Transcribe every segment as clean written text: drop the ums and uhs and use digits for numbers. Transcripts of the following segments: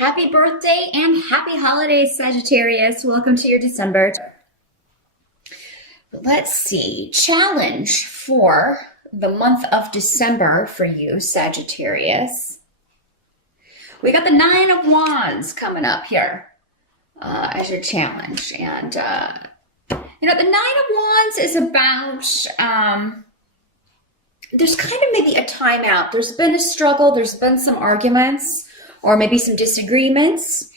Happy birthday and happy holidays, Sagittarius. Welcome to your December. Let's see. Challenge for the month of December for you, Sagittarius. We got the Nine of Wands coming up here as your challenge. And, the Nine of Wands is about, there's kind of maybe a timeout. There's been a struggle. There's been some arguments or maybe some disagreements,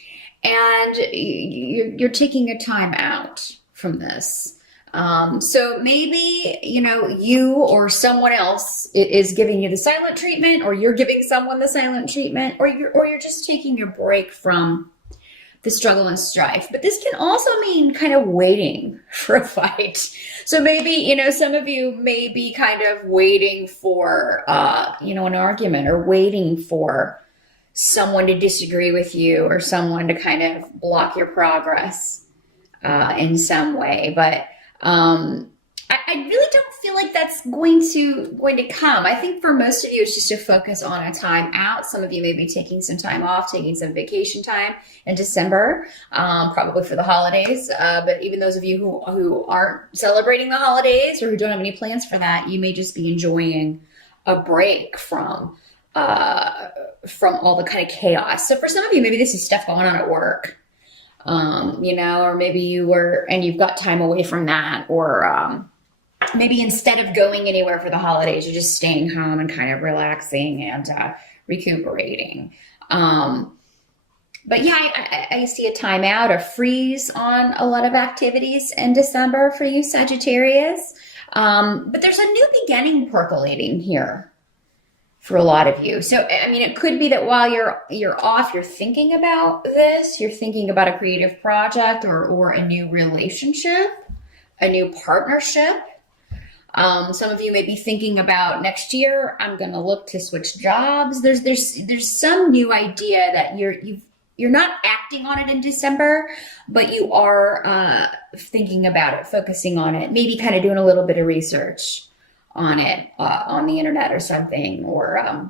and you're taking a time out from this. So maybe, you or someone else is giving you the silent treatment, or you're giving someone the silent treatment, or you're just taking your break from the struggle and strife. But this can also mean kind of waiting for a fight. So maybe, some of you may be kind of waiting for, an argument, or waiting for someone to disagree with you, or someone to kind of block your progress in some way. But I really don't feel like that's going to come. I think for most of you, it's just to focus on a time out. Some of you may be taking some time off, taking some vacation time in December, probably for the holidays. But even those of you who aren't celebrating the holidays or who don't have any plans for that, you may just be enjoying a break from all the kind of chaos. So for some of you, maybe this is stuff going on at work, or maybe you've got time away from that, or maybe instead of going anywhere for the holidays, you're just staying home and kind of relaxing and recuperating. But yeah, I see a timeout, a freeze on a lot of activities in December for you, Sagittarius. But there's a new beginning percolating here for a lot of you. So, it could be that while you're off, you're thinking about this, you're thinking about a creative project or a new relationship, a new partnership. Some of you may be thinking about next year, I'm going to look to switch jobs. There's some new idea that you're not acting on it in December, but you are thinking about it, focusing on it, maybe kind of doing a little bit of research on it on the internet or something, or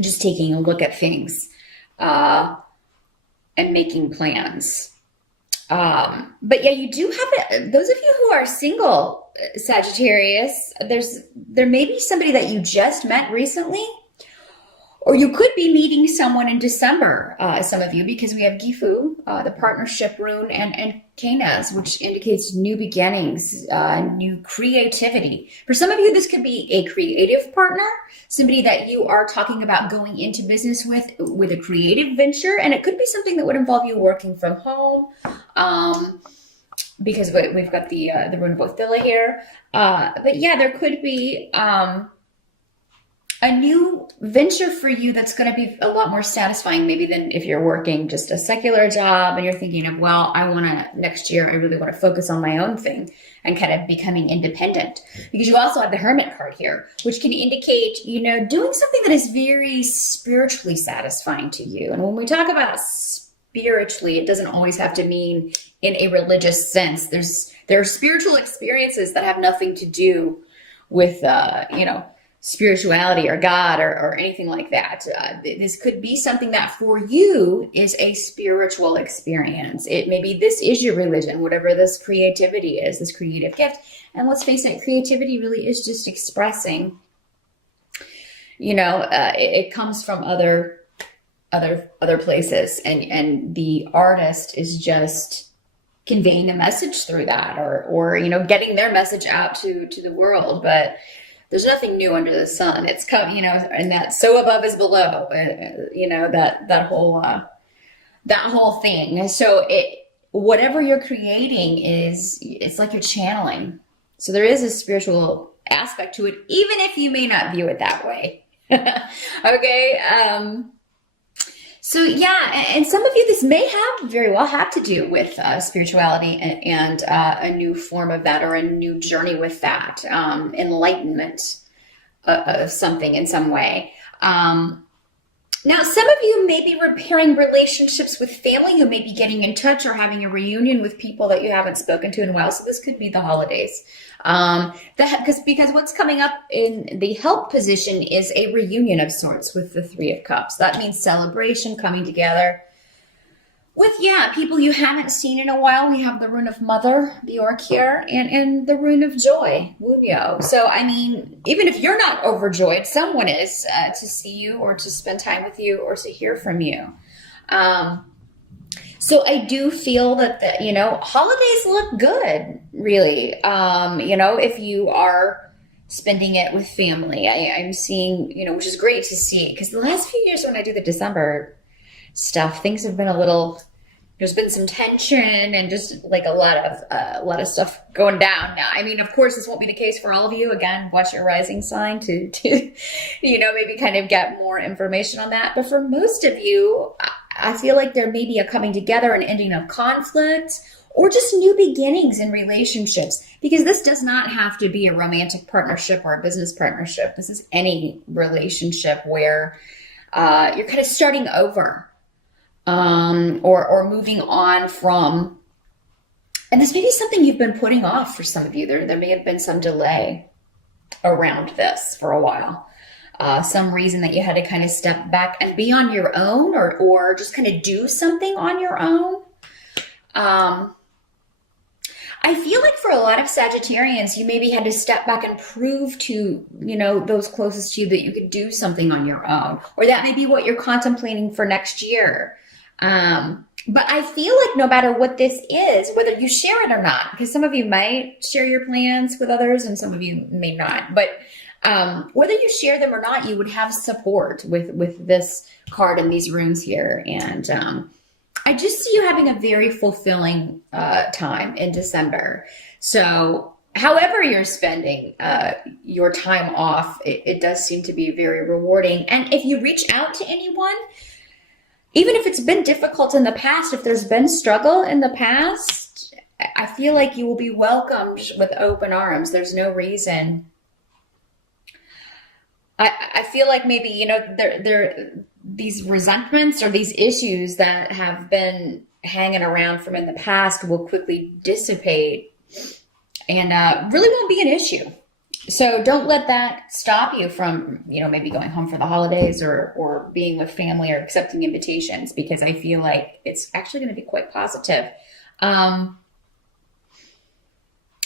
just taking a look at things and making plans. But yeah, you do have those of you who are single, Sagittarius, there may be somebody that you just met recently, or you could be meeting someone in December, some of you, because we have Gifu, the partnership rune, and Kanaz, which indicates new beginnings, new creativity. For some of you, this could be a creative partner, somebody that you are talking about going into business with a creative venture, and it could be something that would involve you working from home, because we've got the rune of Othila here. But yeah, there could be a new venture for you that's going to be a lot more satisfying maybe than if you're working just a secular job and you're thinking of, well, next year, I really want to focus on my own thing and kind of becoming independent. Because you also have the Hermit card here, which can indicate, doing something that is very spiritually satisfying to you. And when we talk about spiritually, it doesn't always have to mean in a religious sense. There are spiritual experiences that have nothing to do with, spirituality or God or anything like that. This could be something that for you is a spiritual experience. Maybe this is your religion, whatever this creativity is, this creative gift. And let's face it, creativity really is just expressing, it comes from other places, and the artist is just conveying a message through that, or getting their message out to the world. But there's nothing new under the sun. It's come, and that so above is below, that whole thing. So whatever you're creating it's like you're channeling. So there is a spiritual aspect to it, even if you may not view it that way. Okay. So yeah, and some of you, this may very well have to do with spirituality and a new form of that, or a new journey with that, enlightenment of something in some way. Now, some of you may be repairing relationships with family who may be getting in touch or having a reunion with people that you haven't spoken to in a while. So this could be the holidays. Because what's coming up in the help position is a reunion of sorts with the Three of Cups. That means celebration, coming together, With, yeah, people you haven't seen in a while, we have the rune of Mother, Bjork here, and the rune of Joy, Wunyo. So, I mean, even if you're not overjoyed, someone is to see you or to spend time with you or to hear from you. So I do feel that holidays look good, really. If you are spending it with family, I'm seeing, which is great to see, because the last few years when I do the December stuff, things have been there's been some tension and just like a lot of stuff going down. Now, I mean, of course, this won't be the case for all of you. Again, watch your rising sign to maybe kind of get more information on that. But for most of you, I feel like there may be a coming together and ending of conflict, or just new beginnings in relationships, because this does not have to be a romantic partnership or a business partnership. This is any relationship where you're kind of starting over, or moving on from, and this may be something you've been putting off for some of you. There may have been some delay around this for a while. Some reason that you had to kind of step back and be on your own, or just kind of do something on your own. I feel like for a lot of Sagittarians, you maybe had to step back and prove to, those closest to you that you could do something on your own, or that may be what you're contemplating for next year. But I feel like no matter what this is, whether you share it or not, because some of you might share your plans with others and some of you may not, but whether you share them or not, you would have support with this card and these runes here. And I just see you having a very fulfilling time in December. So however you're spending your time off, it does seem to be very rewarding. And if you reach out to anyone, even if it's been difficult in the past, if there's been struggle in the past, I feel like you will be welcomed with open arms. There's no reason. I feel like maybe, there these resentments or these issues that have been hanging around from in the past will quickly dissipate and really won't be an issue. So don't let that stop you from, maybe going home for the holidays or being with family or accepting invitations, because I feel like it's actually going to be quite positive.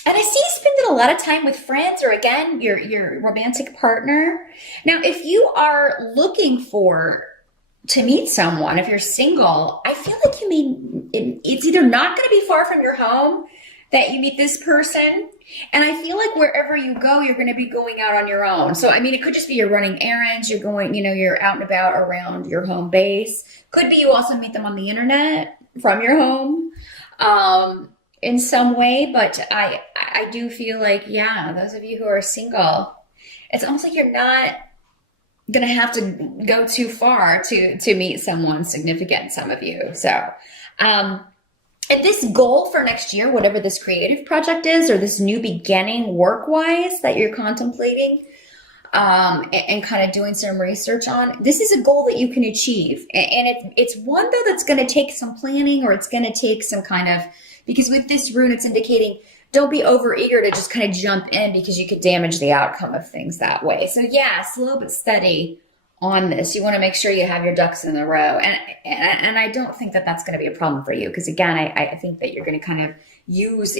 And I see you spending a lot of time with friends, or again, your romantic partner. Now, if you are looking to meet someone, if you're single, I feel like it's either not going to be far from your home that you meet this person. And I feel like wherever you go, you're going to be going out on your own. So, I mean, it could just be you're running errands, you're going, you're out and about around your home base. Could be you also meet them on the internet from your home. In some way, but I do feel like, yeah, those of you who are single, it's almost like you're not gonna have to go too far to meet someone significant, some of you. So and this goal for next year, whatever this creative project is, or this new beginning work-wise that you're contemplating, and kind of doing some research on, this is a goal that you can achieve. And it's one, though, that's going to take some planning, or it's going to take some kind of, because with this rune, it's indicating don't be overeager to just kind of jump in, because you could damage the outcome of things that way. So yeah, slow but steady on this. You want to make sure you have your ducks in a row. And I don't think that that's going to be a problem for you, because again, I think that you're going to kind of use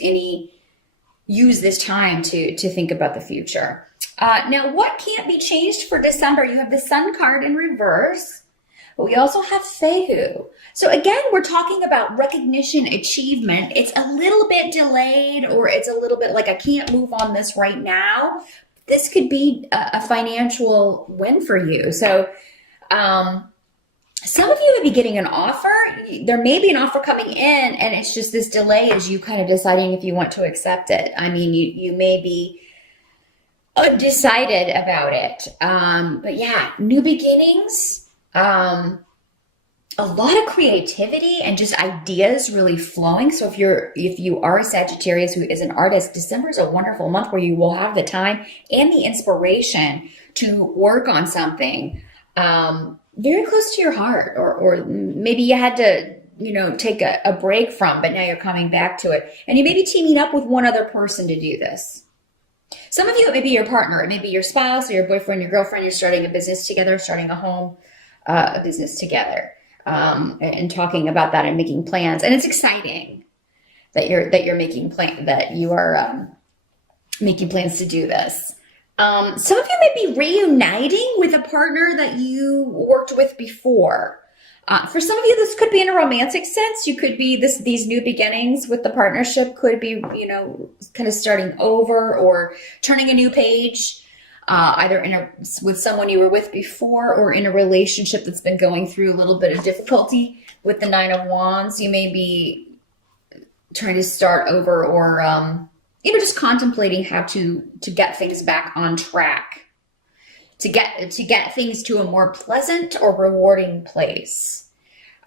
this time to think about the future. Now, what can't be changed for December? You have the Sun card in reverse, but we also have Fehu. So again, we're talking about recognition, achievement. It's a little bit delayed, or it's a little bit like I can't move on this right now. This could be a financial win for you. So some of you may be getting an offer. There may be an offer coming in, and it's just this delay as you kind of deciding if you want to accept it. I mean, you may be undecided about it. But yeah, new beginnings, a lot of creativity and just ideas really flowing. So if you are a Sagittarius who is an artist, December is a wonderful month where you will have the time and the inspiration to work on something very close to your heart, or maybe you had to take a break from, but now you're coming back to it, and you may be teaming up with one other person to do this. Some of you, it may be your partner, it may be your spouse or your boyfriend, your girlfriend. You're starting a business together, starting a home, a business together. and talking about that and making plans. And it's exciting that you're making making plans to do this. Some of you may be reuniting with a partner that you worked with before. For some of you, this could be in a romantic sense. You could be these new beginnings with the partnership could be, kind of starting over or turning a new page, either with someone you were with before or in a relationship that's been going through a little bit of difficulty. With the Nine of Wands, you may be trying to start over or, just contemplating how to get things back on track. To get things to a more pleasant or rewarding place.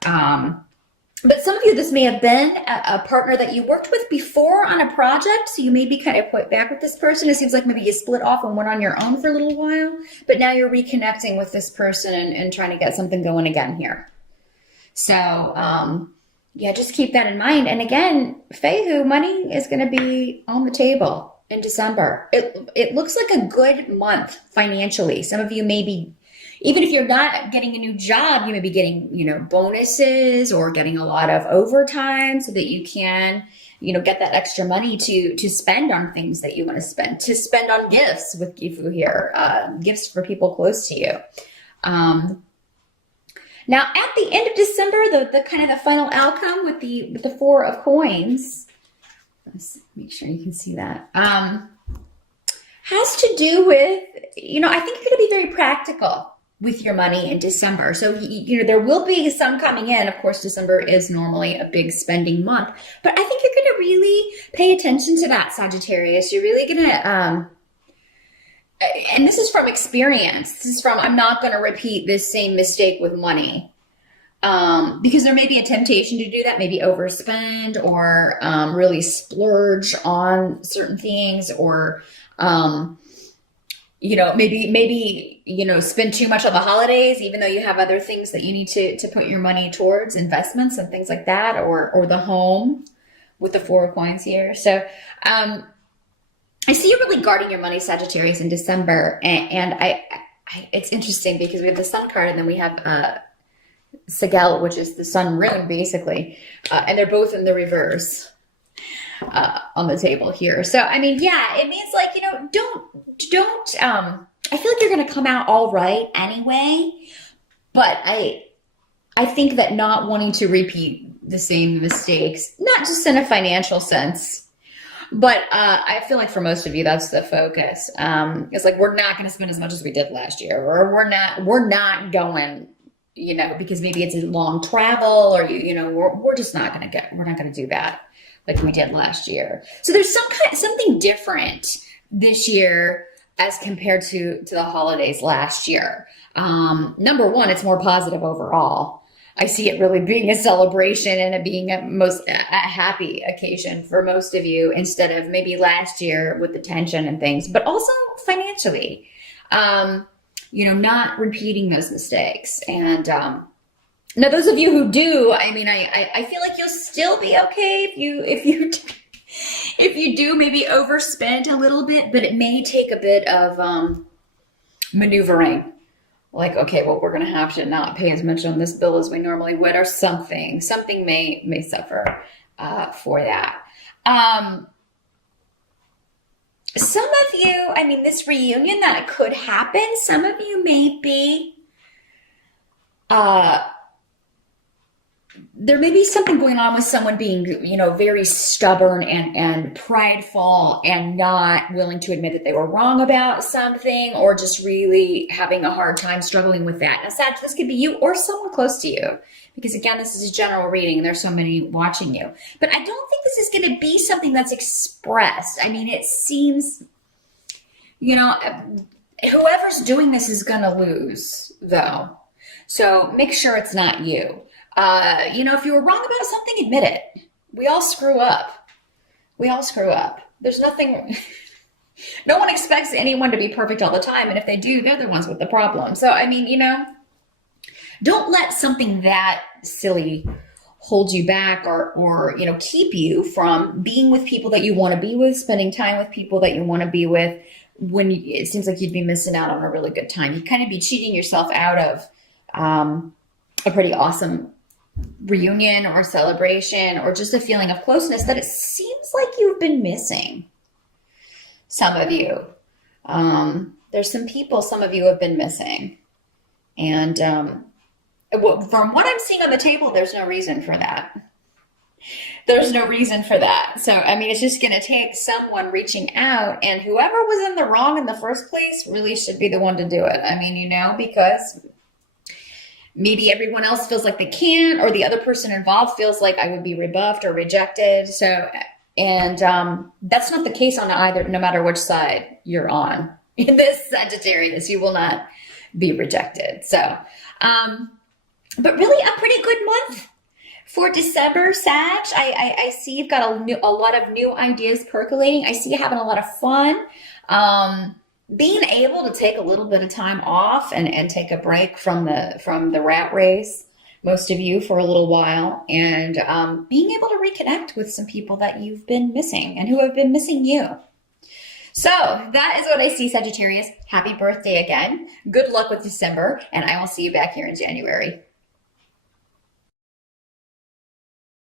But some of you, this may have been a partner that you worked with before on a project, so you may be kind of put back with this person. It seems like maybe you split off and went on your own for a little while, but now you're reconnecting with this person and trying to get something going again here. So, just keep that in mind. And again, Fehu, money is going to be on the table in December. It looks like a good month financially. Some of you may be, even if you're not getting a new job, you may be getting, bonuses or getting a lot of overtime so that you can, get that extra money to spend on things that you want to spend on gifts with Gifu here, gifts for people close to you. Now at the end of December, the kind of the final outcome with the Four of Coins, let's make sure you can see that, has to do with, I think you're going to be very practical with your money in December. So, there will be some coming in. Of course, December is normally a big spending month, but I think you're going to really pay attention to that, Sagittarius. You're really going to, and this is from experience. This is from, I'm not going to repeat this same mistake with money. Because there may be a temptation to do that, maybe overspend or really splurge on certain things or, maybe spend too much on the holidays, even though you have other things that you need to put your money towards, investments and things like that, or the home with the Four of Coins here. So I see you really guarding your money, Sagittarius, in December. And I it's interesting because we have the Sun card and then we have Sagel, which is the Sun rune, basically. And they're both in the reverse on the table here. So, it means like, don't, I feel like you're going to come out all right anyway. But I think that not wanting to repeat the same mistakes, not just in a financial sense, but I feel like for most of you, that's the focus. It's like, we're not going to spend as much as we did last year, or we're not going, because maybe it's a long travel, or we're just not going to we're not going to do that like we did last year. So there's something different this year as compared to the holidays last year. Number one, it's more positive overall. I see it really being a celebration and it being a happy occasion for most of you, instead of maybe last year with the tension and things, but also financially, not repeating those mistakes. And now those of you who do, I feel like you'll still be okay if you do maybe overspend a little bit, but it may take a bit of maneuvering. Like, okay, well, we're going to have to not pay as much on this bill as we normally would, or something may suffer for that. Some of you, this reunion that could happen, some of you may be, there may be something going on with someone being, very stubborn and prideful and not willing to admit that they were wrong about something, or just really having a hard time struggling with that. Now, Sag, this could be you or someone close to you, because again, this is a general reading and there's so many watching you. But I don't think this is going to be something that's expressed. It seems, whoever's doing this is going to lose, though. So make sure it's not you. If you were wrong about something, admit it. We all screw up. There's nothing, no one expects anyone to be perfect all the time. And if they do, they're the ones with the problem. So, don't let something that silly hold you back or keep you from being with people that you want to be with, spending time with people that you want to be with, when it seems like you'd be missing out on a really good time. You kind of be cheating yourself out of, a pretty awesome reunion or celebration or just a feeling of closeness that it seems like you've been missing. Some of you. There's some people some of you have been missing. And from what I'm seeing on the table, there's no reason for that. There's no reason for that. So, I mean, it's just going to take someone reaching out, and whoever was in the wrong in the first place really should be the one to do it. I mean, you know, because maybe everyone else feels like they can't, or the other person involved feels like I would be rebuffed or rejected. So, and that's not the case on either, no matter which side you're on. In this Sagittarius, you will not be rejected. So, but really a pretty good month for December, Sag. I see you've got a lot of new ideas percolating. I see you having a lot of fun. Being able to take a little bit of time off and take a break from the rat race, most of you, for a little while, and being able to reconnect with some people that you've been missing and who have been missing you. So that is what I see, Sagittarius. Happy birthday again. Good luck with December, and I will see you back here in January.